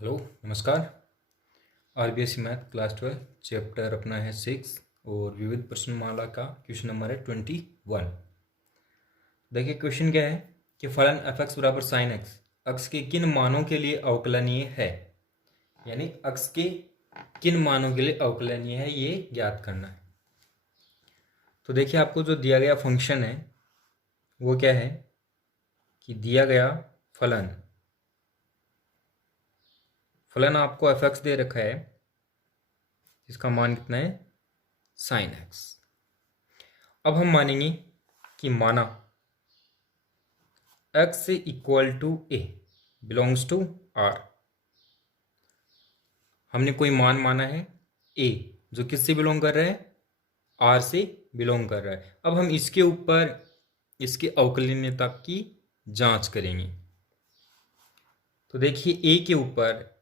Hello नमस्कार। RBSC math class 12 chapter अपना है 6 और विविध प्रश्नमाला का क्वेश्चन नंबर है 21। देखिए क्वेश्चन क्या है कि फलन एफ एक्स बराबर साइन एक्स अक्स के किन मानों के लिए अवकलनीय है, यानी अक्स के किन मानों के लिए अवकलनीय है ये ज्ञात करना है। तो देखिए आपको जो दिया गया फंक्शन है वो क्या है कि दिया गया फलन फलन आपको एफ एक्स दे रखा है जिसका मान कितना है साइन एक्स। अब हम मानेंगे कि माना x equal to A belongs to R. हमने कोई मान माना है a जो किससे बिलोंग कर रहा है, r से बिलोंग कर रहा है। अब हम इसके ऊपर इसके अवकलनीयता की जांच करेंगे। तो देखिए a के ऊपर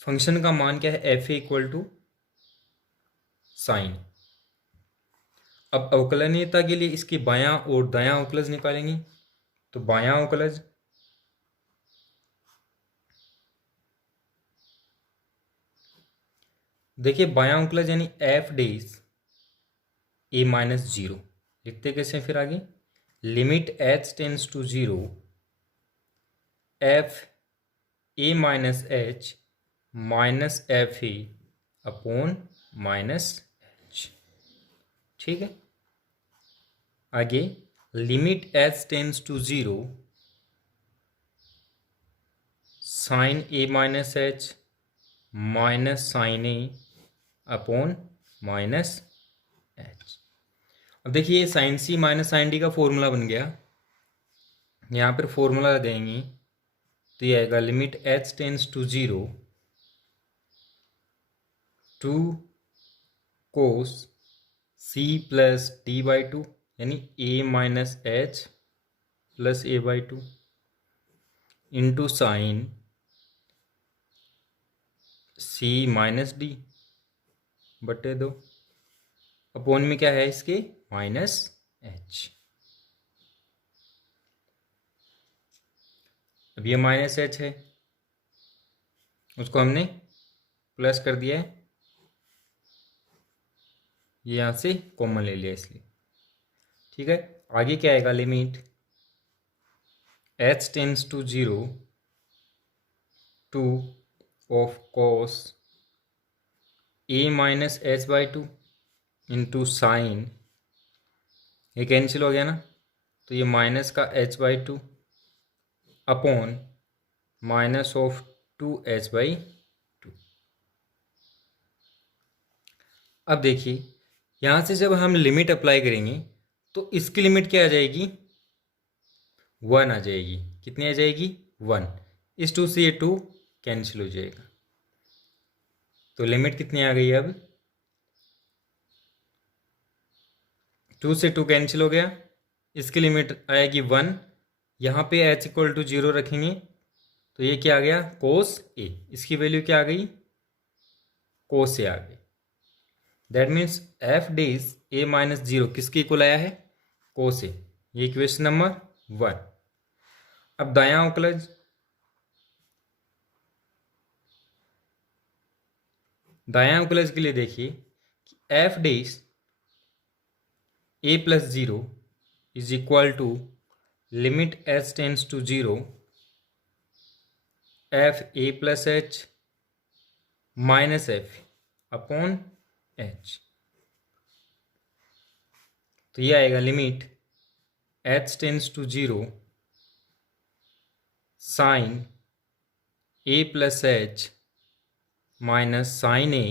फंक्शन का मान क्या है, F A equal to sine. अब अवकलनीयता के लिए इसके बायां और दायां अवकलज निकालेंगे। तो बायां अवकलज देखिए बायां अवकलज यानी f dash a minus zero लिखते कैसे फिर आगे, limit H tends to zero f a minus H minus f a upon minus H. ठीक है, आगे limit H tends to zero sine a minus H minus sine a upon minus H. अब देखिए sine सी minus sine d का formula बन गया, यहाँ पर फॉर्मूला लगाएंगे तो ये आएगा limit H tends to zero to cos C plus D by two यानी A minus H plus A by two into sine C minus D बटे दो अपॉन में क्या है इसके माइनस एच। अब ये माइनस एच है उसको हमने प्लस कर दिया है, ये यहाँ से कॉमन ले लिया इसलिए। ठीक है, आगे क्या आएगा, limit H tends to zero two of cos a minus h by two into sine, ये कैंसिल हो गया ना, तो ये माइनस का h by two upon minus of two h by two. अब देखिए यहाँ से जब हम लिमिट अप्लाई करेंगे तो इसकी लिमिट क्या आ जाएगी, वन आ जाएगी। कितनी आ जाएगी, वन। इस टू से ये टू कैंसिल हो जाएगा, तो लिमिट कितनी आ गई, अब टू से टू कैंसिल हो गया, इसकी लिमिट आएगी वन। यहाँ पे एच इक्वल टू जीरो रखेंगे तो ये क्या आ गया, कोस ए। इसकी वैल्यू क्या आ गई, कोस ए आ गई। That means F dash a minus zero किसके इक्वल आया है, कोस ए। ये इक्वेशन नंबर वन। अब दायां अवकलज, दायां अवकलज के लिए देखिए कि f dash a plus zero is equal to limit H tends to zero f a plus H minus f upon H. तो ये आएगा limit H tends to zero sine a plus H minus sine a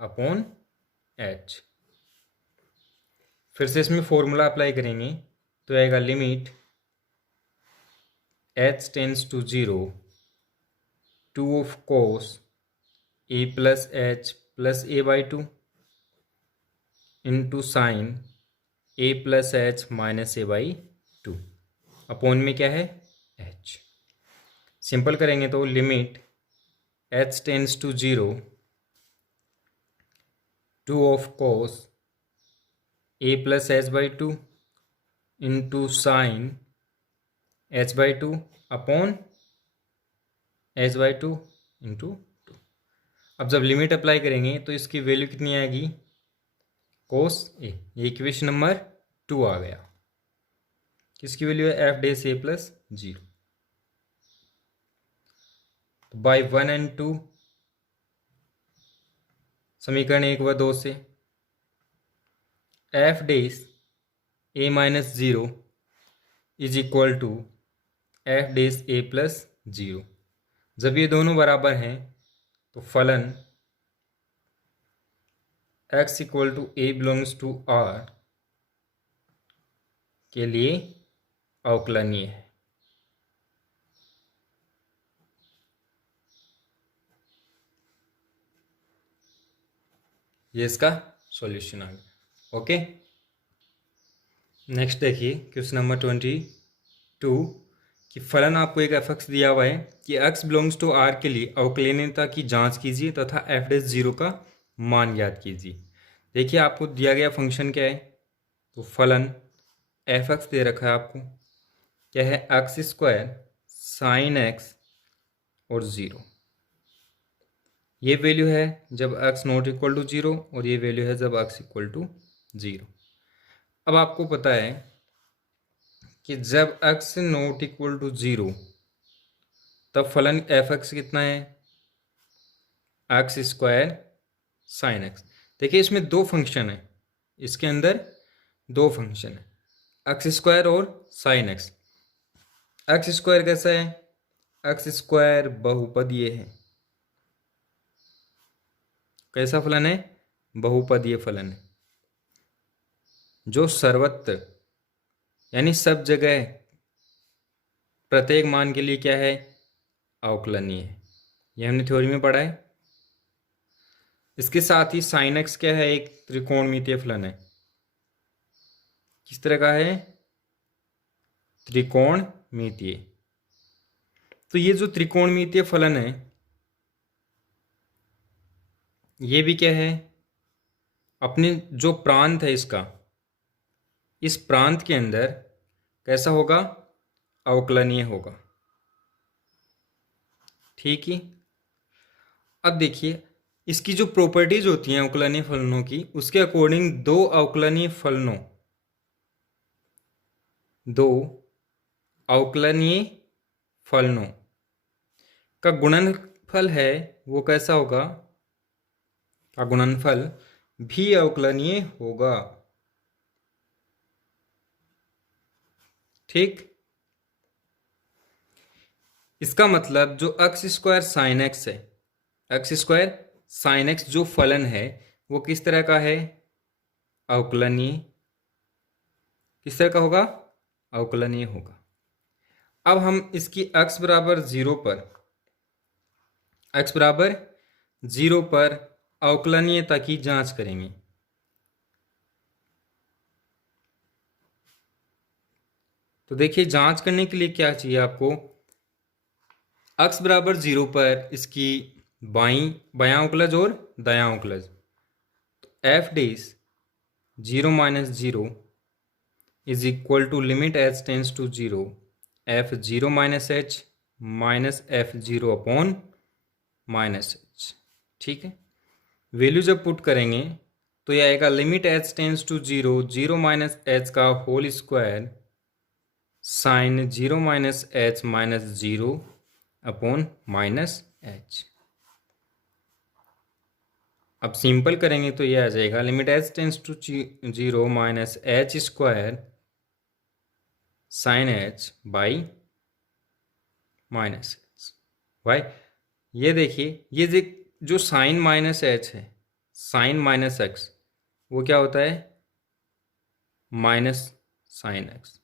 upon h. फिर से इसमें formula apply करेंगे तो आएगा limit H tends to zero two of cos a plus h plus A by two into sine a plus H minus a by two upon में क्या है, h. Simple करेंगे तो limit H tends to zero two of cos a plus h by two into sine h by two upon h by two into two. अब जब limit apply करेंगे तो इसकी वैल्यू कितनी आएगी, कोस ए। ये इक्वेशन नंबर 2 आ गया। किसकी वैल्यू है, एफ डे ए प्लस 0। तो बाई 1 एंड 2 समीकरण 1 व 2 से f dash a minus 0 is equal to f dash a plus 0। जब ये दोनों बराबर हैं तो फलन x equal to A belongs to R के लिए अवकलनीय है। ये इसका सॉल्यूशन आ गया। ओके, नेक्स्ट देखिए क्वेश्चन नंबर 22 कि फलन आपको एक एफ एक्स दिया हुआ है कि x बिलोंग्स टू आर के लिए अवकलनीयता की जांच कीजिए तथा एफ डैश 0 का मान ज्ञात कीजिए। देखिए आपको दिया गया फंक्शन क्या है, तो फलन एफ एक्स दे रखा है आपको, क्या है, एक्स स्क्वायर साइन एक्स और 0। ये वैल्यू है जब x नॉट इक्वल टू 0 और ये वैल्यू है जब x इक्वल टू 0। अब आपको पता है कि जब x नॉट इक्वल टू 0 तब फलन एफ एक्स कितना है, एक्स स्क्वायर साइन एक्स। देखिए इसमें दो फंक्शन है, इसके अंदर दो फंक्शन है, एक्स स्क्वायर और साइन एक्स। एक्स स्क्वायर कैसा है, एक्स स्क्वायर बहुपद ये है। कैसा फलन है, बहुपदीय फलन है जो सर्वत्र यानी सब जगह प्रत्येक मान के लिए क्या है, अवकलनीय है। यह हमने थ्योरी में पढ़ा है। इसके साथ ही साइन एक्स क्या है, एक त्रिकोणमितीय फलन है। किस तरह का है, त्रिकोणमितीय। तो ये जो त्रिकोणमितीय फलन है ये भी क्या है, अपने जो प्रांत है इसका, इस प्रांत के अंदर कैसा होगा, अवकलनीय होगा। ठीक है, अब देखिए इसकी जो प्रॉपर्टीज होती हैं अवकलनीय फलनों की, उसके अकॉर्डिंग दो अवकलनीय फलनों का गुणनफल है वो कैसा होगा, का गुणनफल भी अवकलनीय होगा। ठीक, इसका मतलब जो एक्स स्क्वायर साइन एक्स है, एक्स स्क्वायर साइन एक्स जो फलन है वो किस तरह का है, अवकलनीय। किस तरह का होगा, अवकलनीय होगा। अब हम इसकी x बराबर 0 पर अवकलनीयता की जांच करेंगे। तो देखिए जांच करने के लिए क्या चाहिए आपको, x बराबर 0 पर इसकी बायां अवकलज और दायां अवकलज। तो F dash 0 minus 0 is equal to limit H tends to 0 F 0 minus H minus F 0 upon minus H. ठीक है, वैल्यू जब पुट करेंगे तो यह आएगा limit H tends to 0 0 minus H का whole square sine 0 minus H minus 0 upon minus H. अब simple करेंगे तो यह आ जाएगा limit H tends to 0 minus h square sine h by minus h. Why, ये देखिए ये जो साइन माइनस एच है, साइन माइनस एक्स, वो क्या होता है, माइनस साइन एक्स।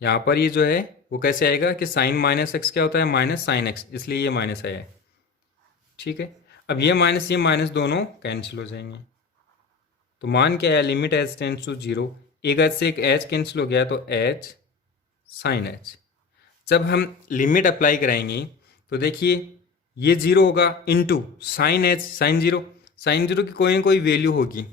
यहाँ पर ये जो है वो कैसे आएगा कि साइन माइनस एक्स क्या होता है, माइनस साइन एक्स, इसलिए ये माइनस आया है। ठीक है, अब ये माइनस दोनों कैंसिल हो जाएंगे। तो मान क्या है, लिमिट एच टेंस टू 0, एक एच से एक एच कैंसिल हो गया तो एच साइन एच। जब हम लिमिट अप्लाई कराएंगे तो देखिए ये 0 होगा into sine h, sine zero की कोई ना कोई वैल्यू होगी।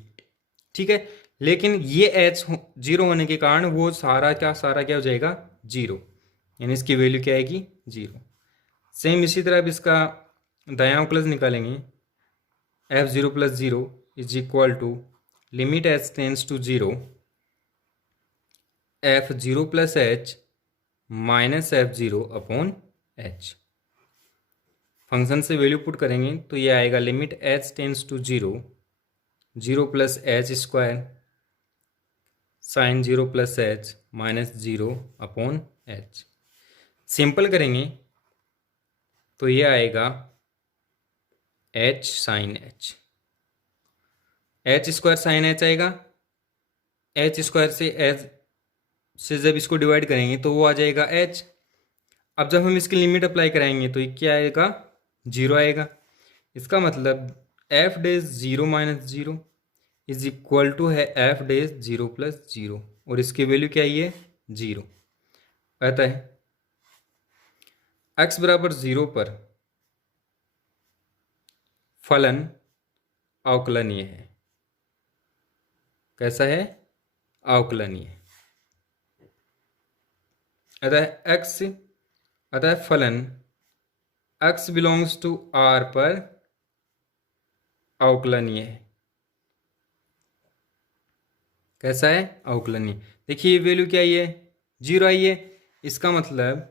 ठीक है, लेकिन ये एच 0 होने के कारण वो सारा क्या हो जाएगा, 0, यानी इसकी वैल्यू क्या आएगी, 0। सेम इसी तरह अब इसका दायां अवकलज निकालेंगे। f0 plus 0 is equal to limit h tends to 0 f0 plus h minus f0 upon h। Function से वैल्यू पुट करेंगे तो ये आएगा limit h tends to 0 0 plus h square sine 0 plus h minus 0 upon h। Simple करेंगे तो ये आएगा h sine h, h square sine h आएगा। h स्क्वायर से h से जब इसको डिवाइड करेंगे तो वो आ जाएगा h। अब जब हम इसकी लिमिट अप्लाई कराएंगे तो ये क्या आएगा, 0 आएगा। इसका मतलब f dash 0 minus 0 is equal to है f डेज 0 प्लस 0 और इसकी वैल्यू क्या है 0। अतः x बराबर 0 पर फलन अवकलनीय है। कैसा है, अवकलनीय। अतः फलन x बिलोंग्स टू r पर अवकलनीय है। कैसा है, अवकलनीय। देखिए ये वैल्यू क्या आई है, 0 आई है। इसका मतलब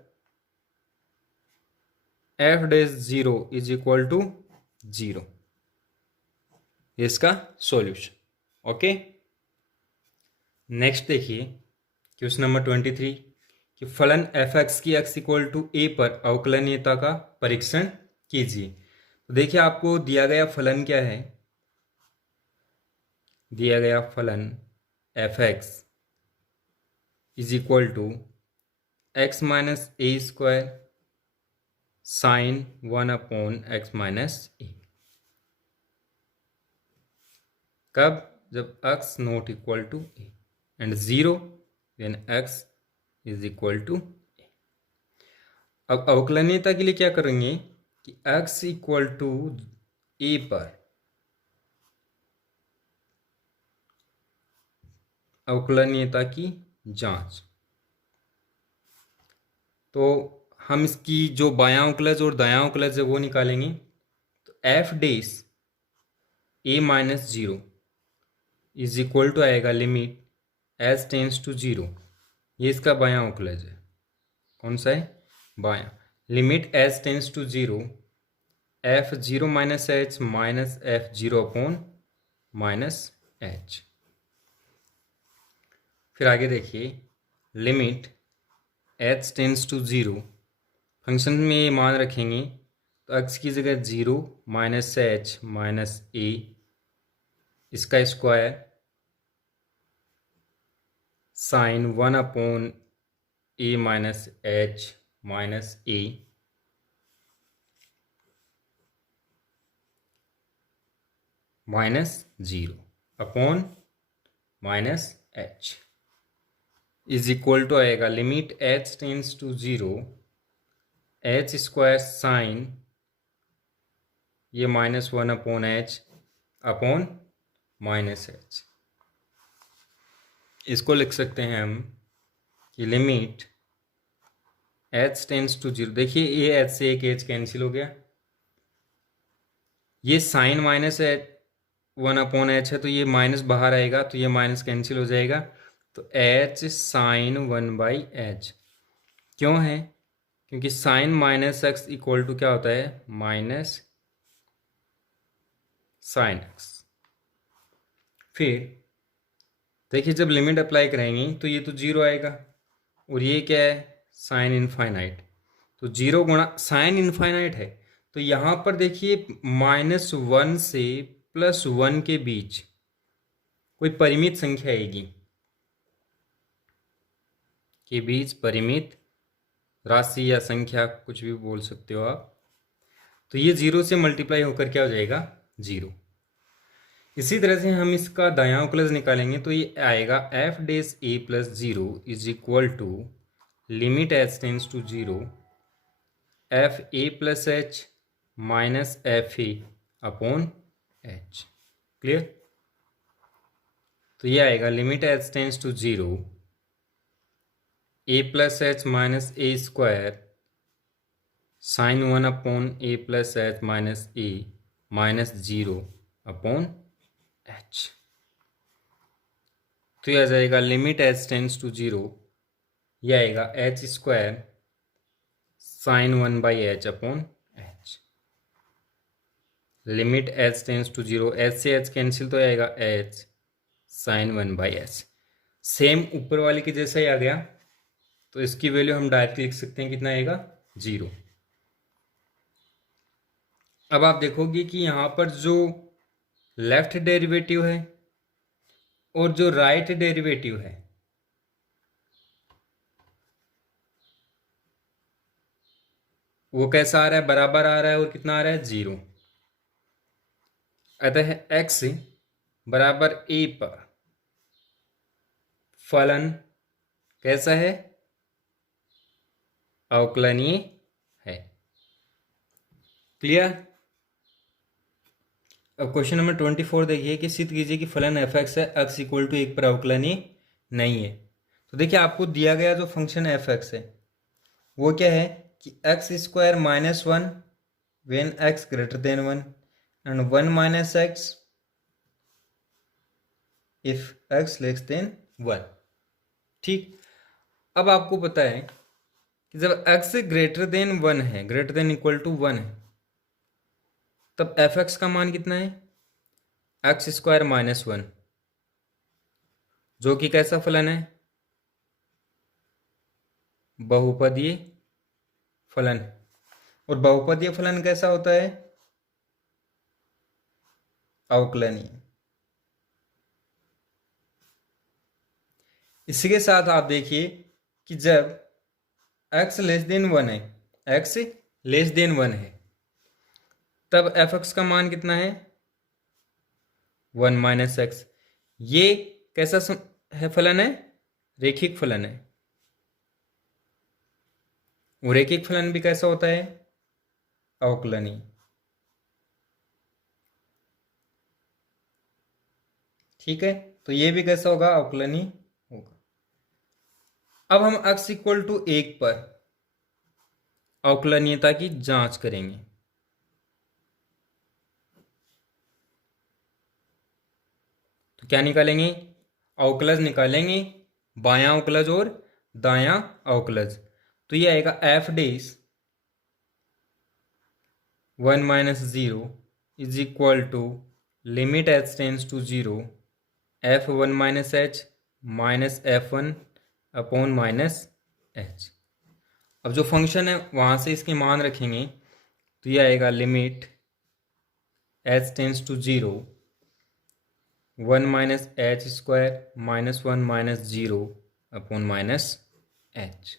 f dash 0 is equal to 0, इसका सॉल्यूशन। ओके, नेक्स्ट देखिए क्वेश्चन नंबर 23 कि फलन f(x) की x इक्वल टू a पर अवकलनीयता का परीक्षण कीजिए। तो देखिए आपको दिया गया फलन क्या है, दिया गया फलन f(x) is equal to x minus A square sine 1 upon x minus A. कब, जब x not equal to a and 0 then x is equal to a। अब अवकलनीयता के लिए क्या करेंगे कि x इक्वल टू a पर अवकलनीयता की जांच। तो हम इसकी जो बायां अवकलज और दायां अवकलज है वो निकालेंगे। तो f dash a minus 0 is equal to आएगा लिमिट h टेंस टू 0। ये इसका बायां अवकलज है। कौन सा है, बायां। Limit h tends to 0 f0 minus h minus f0 upon minus h। फिर आगे देखिए limit h tends to 0, function में ये मान रखेंगे तो x की जगह 0 माइनस h माइनस a, इसका square sine 1 upon a minus h minus a, minus 0 upon minus h is equal to आएगा limit h tends to 0 h square sine ये minus 1 upon h upon minus h। इसको लिख सकते हैं हम कि limit h tends to 0। देखिए ये h से एक h कैंसिल हो गया, ये sine minus h 1 upon h है तो ये माइनस बाहर आएगा तो ये माइनस कैंसिल हो जाएगा। तो h साइन 1 बाई h क्यों है, क्योंकि sine minus x equal to क्या होता है, माइनस साइन x। फिर देखिए जब लिमिट अप्लाई कराएंगे तो ये तो 0 आएगा और ये क्या है, साइन इनफाइनाइट। तो 0 गुणा साइन इनफाइनाइट है तो यहाँ पर देखिए -1 से +1 के बीच कोई परिमित संख्या आएगी, के बीच परिमित राशि या संख्या कुछ भी बोल सकते हो आप। तो ये 0 से मल्टीप्लाई होकर क्या हो जाएगा, 0। इसी तरह से हम इसका दायां अवकलज निकालेंगे तो ये आएगा f dash a plus 0 is equal to limit h tends to 0 f a plus h minus f a upon h। Clear. तो ये आएगा limit h tends to 0 a plus h minus a square sine 1 upon a plus H minus a minus 0 upon H. तो यह आ जाएगा limit H tends to 0, यह आएगा h square sine 1 by h upon h. Limit H tends to 0, h से h cancel, तो आएगा h sine 1 by h. Same ऊपर वाले के जैसा ही आ गया, तो इसकी वैल्यू हम डायरेक्ट लिख सकते हैं, कितना आएगा 0। अब आप देखोगे कि यहाँ पर जो लेफ्ट डेरिवेटिव है और जो राइट डेरिवेटिव है वो कैसा आ रहा है, बराबर आ रहा है, और कितना आ रहा है 0। अतः x बराबर a पर फलन कैसा है, अवकलनीय है। क्लियर। अब क्वेश्चन नंबर 24 देखिए कि सिद्ध कीजिए कि फलन एफ एक्स है x इक्वल टू 1 पर अवकलनीय नहीं है। तो देखिए आपको दिया गया जो फंक्शन एफ एक्स है वो क्या है कि x square minus 1 when x greater then 1 and 1 minus x if x less then 1। ठीक। अब आपको पता है कि जब x ग्रेटर देन 1 है, ग्रेटर देन इक्वल टू 1 है, तब एफ एक्स का मान कितना है, एक्स स्क्वायर माइनस 1, जो कि कैसा फलन है, बहुपदीय फलन। और बहुपदीय फलन कैसा होता है, अवकलनीय। इसी के साथ आप देखिए कि जब x लेस देन 1 है, x लेस देन 1 है, तब एफ एक्स का मान कितना है, 1 माइनस एक्स। ये कैसा है फलन है, रेखिक फलन है। वो रेखिक फलन भी कैसा होता है, अवकलनीय। ठीक है, तो ये भी कैसा होगा, अवकलनीय होगा। अब हम x इक्वल टू 1 पर अवकलनीयता की जांच करेंगे। तो क्या निकालेंगे, अवकलज निकालेंगे, बायां अवकलज और दायां अवकलज। तो ये आएगा f dash 1 minus 0 is equal to limit H tends to 0 F 1 minus H minus F 1 upon minus H. अब जो फंक्शन है वहां से इसके मान रखेंगे, तो ये आएगा limit H tends to 0 1 minus h square minus 1 minus 0 upon minus h.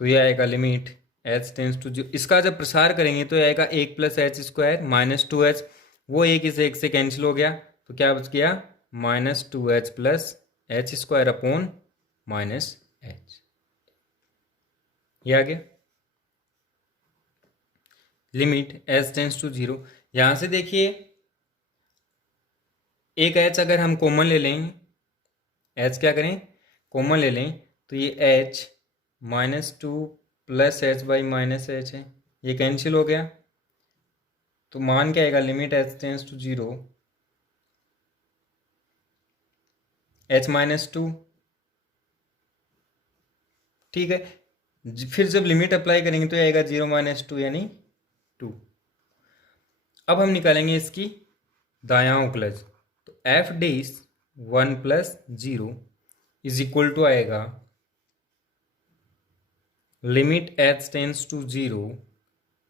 तो ये आएगा लिमिट एच टेंस टू 0। इसका जब प्रसार करेंगे तो ये आएगा 1 plus H square minus 2h, वो एक इस एक से कैंसिल हो गया, तो क्या बच गया, minus 2h plus H square upon minus H. ये आ गया लिमिट एच टेंस टू 0। यहां से देखिए एक एच अगर हम कॉमन ले लें, एच क्या करें, कॉमन ले लें, तो ये h minus 2 plus h by minus h है, ये कैंसिल हो गया। तो मान क्या आएगा, limit H tends to 0 h minus 2। ठीक है, फिर जब लिमिट अप्लाई करेंगे तो आएगा 0 माइनस 2 यानी 2। अब हम निकालेंगे इसकी दायां अवकलज। तो F dash 1 plus 0 is equal to आएगा limit H tends to 0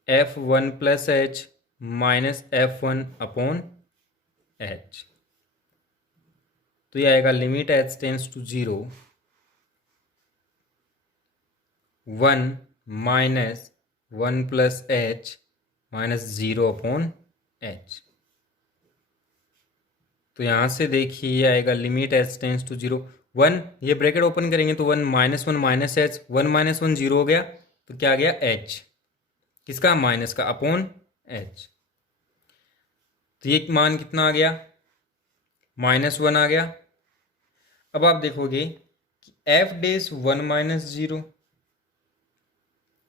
F 1 plus H minus F 1 upon H. तो ये आएगा limit H tends to 0 1 minus 1 plus H minus 0 upon H. तो यहां से देखिए ये आएगा लिमिट एच टेंस टू 0 1, ये ब्रैकेट ओपन करेंगे तो 1 माइनस एच, 1 माइनस 1 0 हो गया, तो क्या आ गया एच, किसका, माइनस का, अपॉन एच। तो ये मान कितना आ गया, -1 आ गया। अब आप देखोगे कि f dash 1 minus 0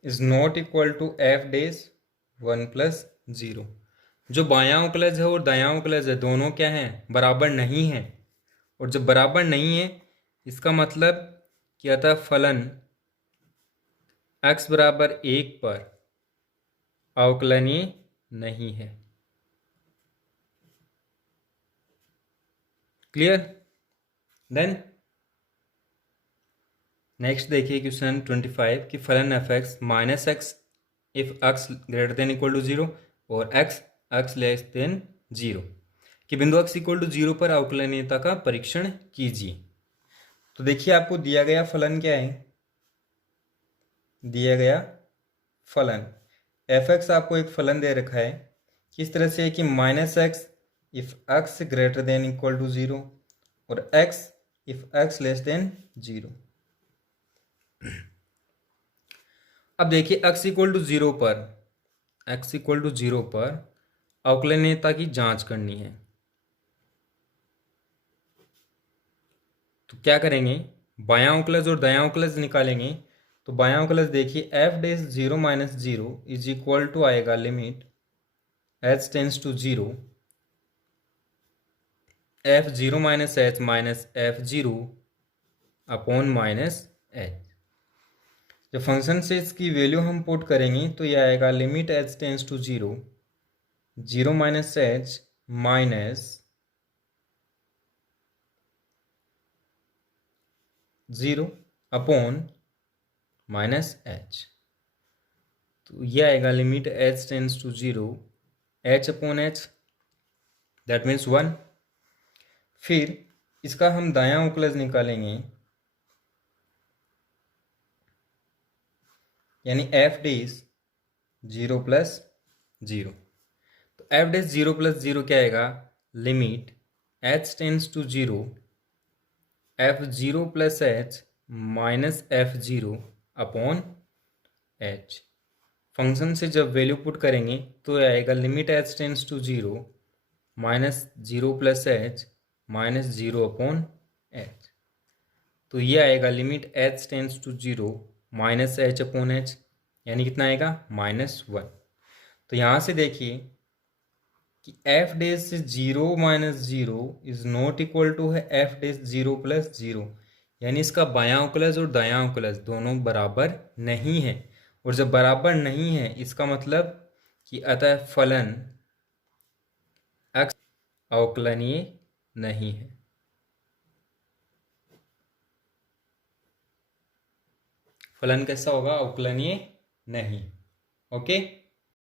is not equal to f dash 1 plus 0। जो बायां उकलज है और दायां उकलज है दोनों क्या हैं, बराबर नहीं हैं। और जब बराबर नहीं है इसका मतलब कि अतः फलन x बराबर 1 पर अवकलनीय नहीं है। क्लियर। देन नेक्स्ट देखिए क्वेश्चन 25 कि फलन f x minus x if x greater than equal to 0 और एक्स लेस देन 0 कि बिंदु एक्स इक्वल टू 0 पर अवकलनीयता का परीक्षण कीजिए। तो देखिए आपको दिया गया फलन क्या है, दिया गया फलन एफ एक्स आपको एक फलन दे रखा है किस तरह से कि minus x if x greater than equal to 0 और x if x less than 0। अब देखिए x इक्वल टू 0 पर अवकलनीयता की जांच करनी है। तो क्या करेंगे, बायां उकलज और दायां उकलज निकालेंगे। तो बायां उकलज देखिए F dash 0 minus 0 is equal to आएगा limit h tends to 0 F 0 minus F 0 upon minus h। जब फंक्शन से इसकी वैल्यू हम पुट करेंगे तो ये आएगा limit h tends to 0 0 minus h minus 0 upon minus h। तो ये आएगा limit h tends to 0 h upon h that means 1। फिर इसका हम दायां उकलज निकालेंगे यानी एफ डेज 0 प्लस 0। तो एफ डेज 0 प्लस 0 क्या आएगा, limit h tends to 0 F 0 plus h minus F 0 upon h। Function से जब वैल्यू पुट करेंगे तो आएगा limit h tends to 0 minus 0 plus h minus 0 upon h। तो ये आएगा limit h tends to 0 minus h upon h यानी कितना आएगा -1। तो यहाँ से देखिए कि एफ डेज से 0 minus 0 is not equal to है एफ डेज 0 प्लस 0, यानी इसका बायां उकलज और दायां उकलज दोनों बराबर नहीं है। और जब बराबर नहीं है इसका मतलब कि अतः फलन x अवकलनीय नहीं है। फलन कैसा होगा, अवकलनीय नहीं। ओके।